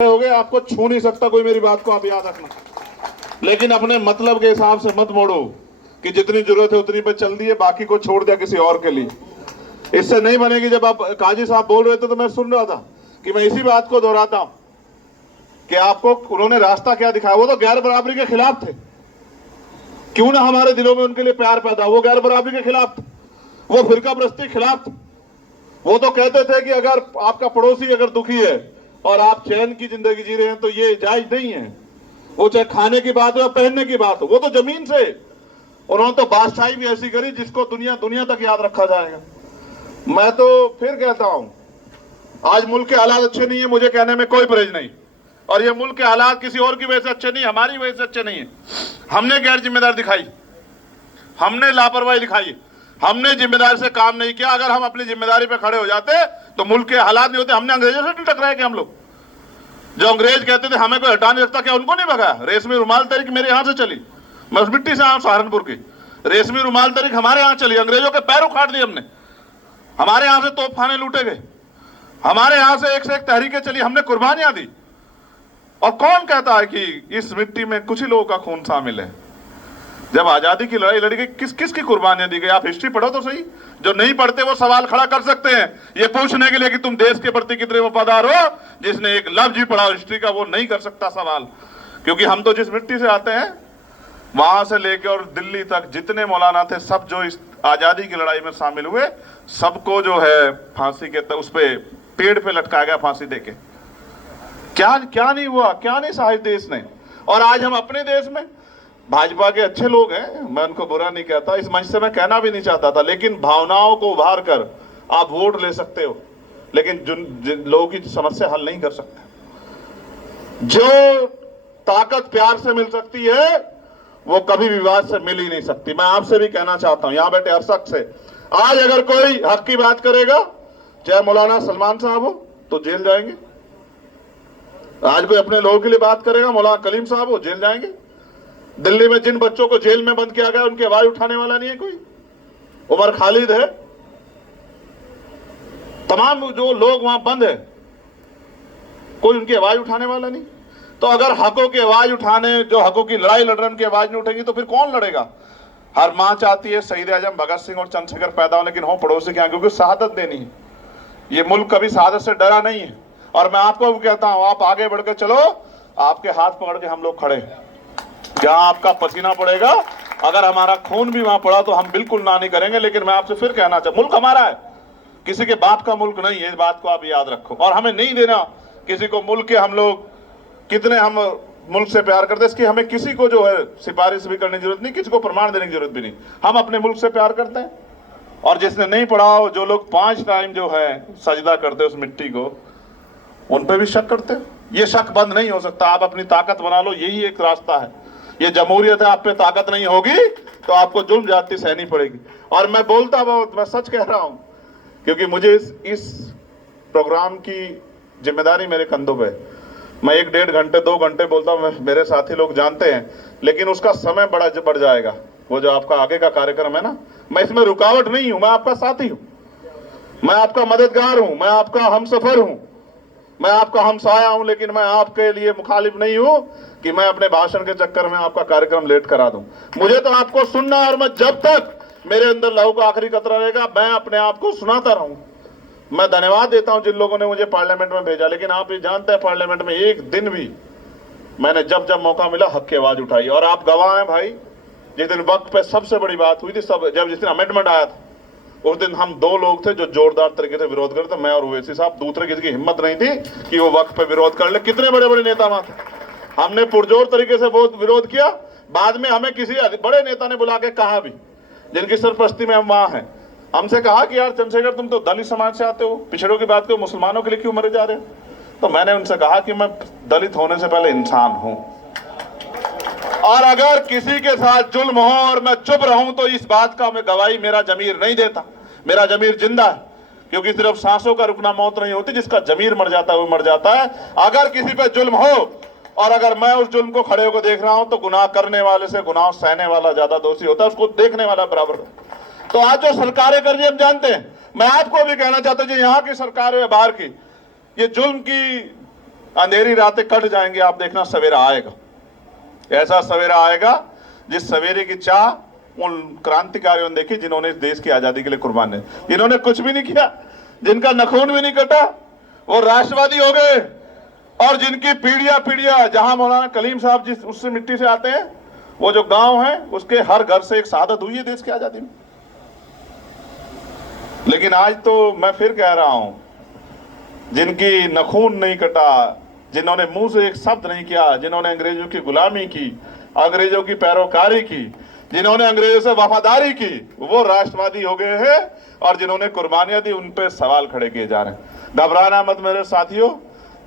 हो गए, आपको छू नहीं सकता कोई, मेरी बात को आप याद रखना। लेकिन अपने मतलब के हिसाब से मत मोड़ो कि जितनी जरूरत है उतनी पे चल दिए, बाकी को छोड़ दिया किसी और के लिए। इससे नहीं बनेगी। जब आप काजी साहब बोल रहे थे तो मैं सुन रहा था कि मैं इसी बात को दोहराता हूं कि आपको उन्होंने रास्ता क्या दिखाया। वो तो गैर बराबरी के खिलाफ थे, क्यों ना हमारे दिलों में उनके लिए प्यार पैदा। वो गैर बराबरी के खिलाफ थे, वो फिरका प्रस्ती के खिलाफ थे। वो तो कहते थे कि अगर आपका पड़ोसी अगर दुखी है और आप चैन की जिंदगी जी रहे हैं तो ये जायज नहीं है। वो चाहे खाने की बात हो या पहनने की बात हो, वो तो जमीन से उन्होंने तो बादशाही भी ऐसी करी जिसको दुनिया दुनिया तक याद रखा जाएगा। मैं तो फिर कहता हूं, आज मुल्क के हालात अच्छे नहीं है, मुझे कहने में कोई परहेज नहीं। और ये मुल्क के हालात किसी और की वजह से अच्छे नहीं, हमारी वजह से अच्छे नहीं है। हमने गैर जिम्मेदारी दिखाई, हमने लापरवाही दिखाई, हमने जिम्मेदारी से काम नहीं किया। अगर हम अपनी जिम्मेदारी पे खड़े हो जाते तो मुल्क के हालात नहीं होते। हमने अंग्रेजों से नहीं टकराए कि हम लोग, जो अंग्रेज कहते थे हमें कोई हटा नहीं सकता, क्या उनको नहीं भगाया? रेशमी रुमाल तरीक मेरे यहां से चली, मैं उस मिट्टी से आया सहारनपुर की। रेशमी रुमाल तरीक हमारे यहां चली, अंग्रेजों के पैर उखाड़ दिए हमने। हमारे यहां से तोपखाने लूटे गए, हमारे यहां से एक तहरीकें चली, हमने कुर्बानियां दी। और कौन कहता है कि इस मिट्टी में कुछ ही लोगों का खून शामिल है? जब आजादी की लड़ाई लड़ी गई, किस किस की कुर्बानियां दी गई? आप हिस्ट्री पढ़ो तो सही। जो नहीं पढ़ते वो सवाल खड़ा कर सकते हैं ये पूछने के लिए कि तुम देश के प्रति कितने वफादार हो। जिसने एक लफ्ज भी पढ़ा हिस्ट्री का वो नहीं कर सकता सवाल, क्योंकि हम तो जिस मिट्टी से आते हैं वहां से लेकर और दिल्ली तक जितने मौलाना थे, सब जो इस आजादी की लड़ाई में शामिल हुए, सबको जो है फांसी के उस पे पेड़ पे लटकाया गया फांसी देके। क्या क्या नहीं हुआ, क्या नहीं सहा इस देश ने। और आज हम अपने देश में, भाजपा के अच्छे लोग हैं, मैं उनको बुरा नहीं कहता, इस मंच से मैं कहना भी नहीं चाहता था, लेकिन भावनाओं को उभार कर आप वोट ले सकते हो, लेकिन जिन लोगों की समस्या हल नहीं कर सकते। जो ताकत प्यार से मिल सकती है वो कभी विवाद से मिल ही नहीं सकती। मैं आपसे भी कहना चाहता हूं, यहां बैठे हर शख्स से, आज अगर कोई हक की बात करेगा, चाहे मौलाना सलमान साहब हो तो जेल जाएंगे। आज कोई अपने लोगों के लिए बात करेगा, मौलाना कलीम साहब हो, जेल जाएंगे। दिल्ली में जिन बच्चों को जेल में बंद किया गया उनकी आवाज उठाने वाला नहीं है कोई। उमर खालिद है, तमाम जो लोग वहां बंद है, कोई उनकी आवाज उठाने वाला नहीं। तो अगर हकों की आवाज उठाने, जो हकों की लड़ाई लड़ रहे हैं उनकी आवाज नहीं उठेगी तो फिर कौन लड़ेगा? हर मां चाहती है शहीद आजम भगत सिंह और चंद्रशेखर पैदा हो, लेकिन हो पड़ोसी के यहाँ, क्योंकि शहादत देनी है। ये मुल्क कभी शहादत से डरा नहीं है। और मैं आपको भी कहता हूं, आप आगे बढ़ के चलो, आपके हाथ पकड़ के हम लोग खड़े हैं। जहां आपका पसीना पड़ेगा, अगर हमारा खून भी वहां पड़ा तो हम बिल्कुल ना नहीं करेंगे। लेकिन मैं आपसे फिर कहना चाहता, मुल्क हमारा है, किसी के बाप का मुल्क नहीं है, इस बात को आप याद रखो। और हमें नहीं देना किसी को मुल्क के, हम लोग कितने हम मुल्क से प्यार करते हैं, इसकी हमें किसी को जो है सिफारिश भी करने की जरूरत नहीं, किसी को प्रमाण देने की जरूरत भी नहीं। हम अपने मुल्क से प्यार करते हैं। और जिसने नहीं पढ़ा हो, जो लोग 5 टाइम जो है सजदा करते उस मिट्टी को, उन पे भी शक करते हैं। ये शक बंद नहीं हो सकता। आप अपनी ताकत बना लो, यही एक रास्ता है। ये जमहूरियत है, आप पे ताकत नहीं होगी तो आपको जुल्म ज्यादती सहनी पड़ेगी। और मैं बोलता बहुत, मैं सच कह रहा हूं, क्योंकि मुझे इस प्रोग्राम की जिम्मेदारी मेरे कंधों पे। मैं 1 डेढ़ घंटे 2 घंटे बोलता हूं, मेरे साथी लोग जानते हैं, लेकिन उसका समय बड़ा बढ़ जाएगा। वो जो आपका आगे का कार्यक्रम है ना, मैं इसमें रुकावट नहीं हूं, मैं आपका साथी हूं, मैं आपका मददगार हूं, मैं आपका हमसफर हूं, मैं आपका हमसाया हूं। लेकिन मैं आपके लिए मुखालिफ नहीं हूं कि मैं अपने भाषण के चक्कर में आपका कार्यक्रम लेट करा दूं। मुझे तो आपको सुनना, और मैं जब तक मेरे अंदर लहू का आखिरी कतरा रहेगा, मैं अपने आप को सुनाता रहूं। मैं धन्यवाद देता हूं जिन लोगों ने मुझे पार्लियामेंट में भेजा, लेकिन आप ये जानते हैं पार्लियामेंट में एक दिन भी मैंने जब जब मौका मिला हक की आवाज उठाई। और आप गवाह हैं भाई, जिस दिन वक्त पे सबसे बड़ी बात हुई थी, सब जब जिस दिन अमेंडमेंट आया था, उस दिन हम 2 लोग थे जो जोरदार तरीके से विरोध करते, मैं और ओवैसी साहब। दूसरे किसी की हिम्मत नहीं थी कि वो वक्त पे विरोध कर ले। कितने बड़े बड़े नेता वहां थे, हमने पुरजोर तरीके से विरोध किया। बाद में हमें किसी बड़े नेता ने बुला के कहा भी, जिनकी सरपरस्ती में हम वहां हैं, हमसे कहा कि यार चंद्रशेखर, तुम तो दलित समाज से आते हो, पिछड़ों की बात करो, मुसलमानों के लिए क्यों मरे जा रहे हो? तो मैंने उनसे कहा कि मैं दलित होने से पहले इंसान हूं, और अगर किसी के साथ जुल्म हो और मैं चुप रहूं तो इस बात का मैं गवाही मेरा जमीर नहीं देता। मेरा जमीर जिंदा है, क्योंकि सिर्फ सांसों का रुकना मौत नहीं होती, जिसका जमीर मर जाता है वो मर जाता है। अगर किसी पे जुल्म हो और अगर मैं उस जुल्म को खड़े होकर देख रहा हूं तो गुनाह करने वाले से गुनाह सहने वाला ज्यादा दोषी होता है, उसको देखने वाला बराबर। तो आज जो सरकारें कर रही है हम जानते हैं। मैं आपको भी कहना चाहता हूं, जो यहाँ की सरकार है बाहर की, ये जुल्म की अंधेरी रातें कट जाएंगी, आप देखना सवेरा आएगा। ऐसा सवेरा आएगा जिस सवेरे की चाह उन क्रांतिकारियों ने देखी जिन्होंने इस देश की आजादी के लिए कुर्बान है, जिन्होंने कुछ भी नहीं किया, जिनका नखून भी नहीं कटा, वो राष्ट्रवादी हो गए। और जिनकी पीढ़ियां जहां मौलाना कलीम साहब जिस उससे मिट्टी से आते हैं, वो जो गांव है उसके हर घर से एक शहादत हुई है देश की आजादी में। लेकिन आज तो मैं फिर कह रहा हूं, जिनकी नखून नहीं कटा, जिन्होंने मुंह से एक शब्द नहीं किया, जिन्होंने अंग्रेजों की गुलामी की, अंग्रेजों की पैरोकारी की, जिन्होंने अंग्रेजों से वफादारी की, वो राष्ट्रवादी हो गए हैं। और जिन्होंने कुर्बानियां दी, उन पे सवाल खड़े किए जा रहे हैं। घबराना मत मेरे साथियों,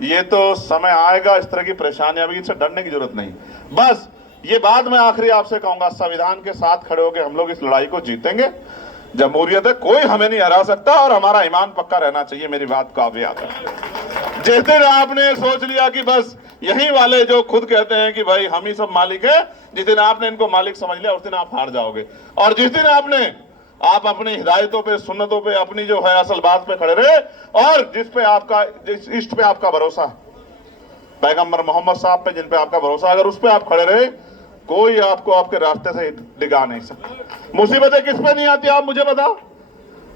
ये तो समय आएगा, इस तरह की परेशानियां भी, इनसे डरने की जरूरत नहीं। बस ये बात मैं आखिरी आपसे कहूंगा, संविधान के साथ खड़े होकर हम लोग इस लड़ाई को जीतेंगे। जमहूरियत है, कोई हमें नहीं हरा सकता, और हमारा ईमान पक्का रहना चाहिए। मेरी बात को आप याद रखें। जिस दिन आपने सोच लिया कि बस यही वाले जो खुद कहते हैं कि भाई हम ही सब मालिक है, जिस दिन आपने इनको मालिक समझ लिया, उस दिन आप हार जाओगे। और जिस दिन आप अपनी हिदायतों पे, सुन्नतों पे, अपनी जो है असल बात पे खड़े रहे, और जिस इष्ट पे आपका भरोसा, पैगंबर मोहम्मद साहब पे जिन पे आपका भरोसा, अगर उस पे आप खड़े रहे, कोई आपको आपके रास्ते से डिगा नहीं सकता। मुसीबतें किस पे नहीं आती आप मुझे बताओ।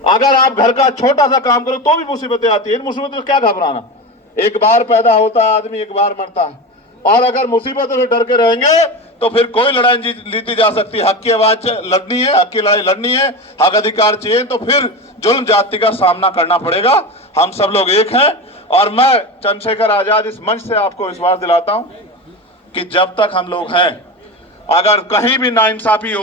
अगर आप घर का छोटा सा काम करो तो भी मुसीबतें आती है। इन मुसीबतों से क्या घबराना, एक बार पैदा होता है आदमी, एक बार मरता है। और अगर मुसीबतों से डर के रहेंगे तो फिर कोई लड़ाई जीती जा सकती। हक की आवाज लड़नी है, हक की लड़ाई लड़नी है, हक अधिकार चाहिए, तो फिर जुल्म जाति का सामना करना पड़ेगा। हम सब लोग एक हैं। और मैं चंद्रशेखर आजाद इस मंच से आपको विश्वास दिलाता हूं कि जब तक हम लोग हैं, अगर कहीं भी नाइंसाफी हो